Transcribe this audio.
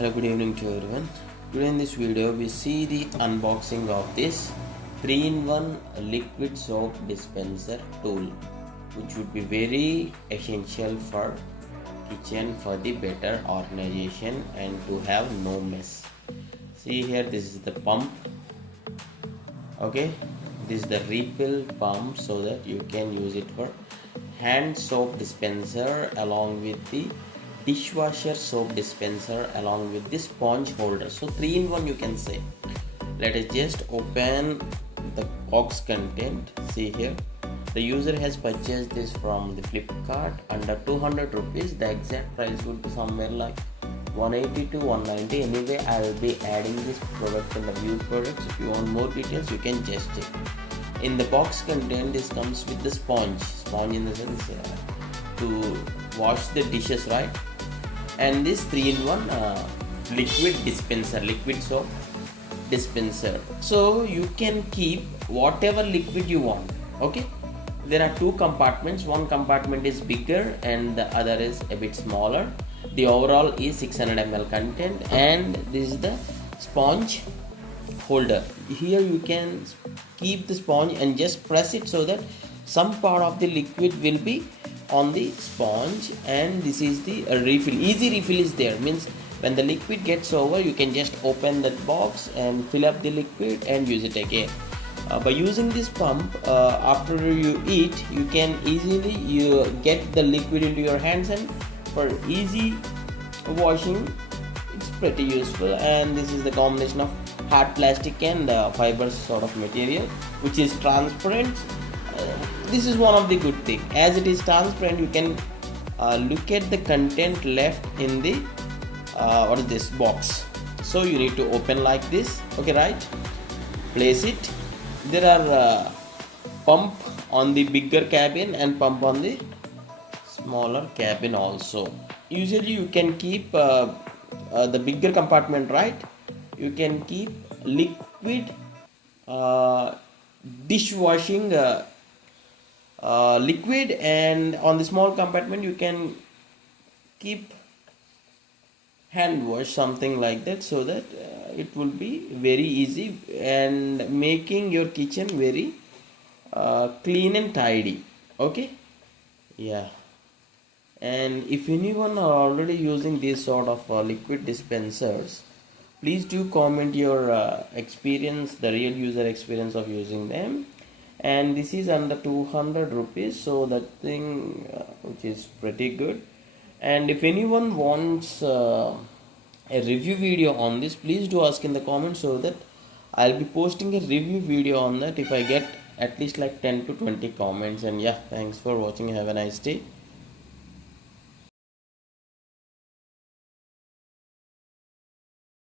Hello, good evening to everyone. Today in this video we see the unboxing of this 3-in-1 liquid soap dispenser tool, which would be very essential for kitchen for the better organization and to have no mess. See here, this is the pump. Okay, this is the refill pump so that you can use it for hand soap dispenser along with the dishwasher soap dispenser along with the sponge holder. So 3-in-1 you can say. Let us just open the box content. See here, the user has purchased this from the Flipkart under 200 rupees. The exact price would be somewhere like 180 to 190. Anyway, I will be adding this product in the view products. If you want more details, you can just check. In the box content, this comes with the sponge in the sense to wash the dishes, right? And this 3-in-1 liquid dispenser, liquid soap dispenser. So you can keep whatever liquid you want. Okay, there are two compartments. One compartment is bigger and the other is a bit smaller. The overall is 600 ml content, and this is the sponge holder. Here you can keep the sponge and just press it so that some part of the liquid will be on the sponge, and this is the refill. Easy refill is there, means when the liquid gets over, you can just open that box and fill up the liquid and use it again. By using this pump, after you eat, you can easily get the liquid into your hands, and for easy washing it's pretty useful. And this is the combination of hard plastic and fiber sort of material, which is transparent. This is one of the good thing. As it is transparent, you can look at the content left in the what is this box. So you need to open like this. Okay, right? Place it. There are pump on the bigger cabin and pump on the smaller cabin also. Usually you can keep the bigger compartment, right? You can keep liquid dishwashing liquid, and on the small compartment you can keep hand wash, something like that, so that it will be very easy and making your kitchen very clean and tidy. Okay, yeah. And if anyone are already using this sort of liquid dispensers, please do comment your experience, the real user experience of using them. And this is under 200 rupees, so that thing which is pretty good. And if anyone wants a review video on this, please do ask in the comments, so that I'll be posting a review video on that if I get at least like 10 to 20 comments. And yeah, thanks for watching. Have a nice day.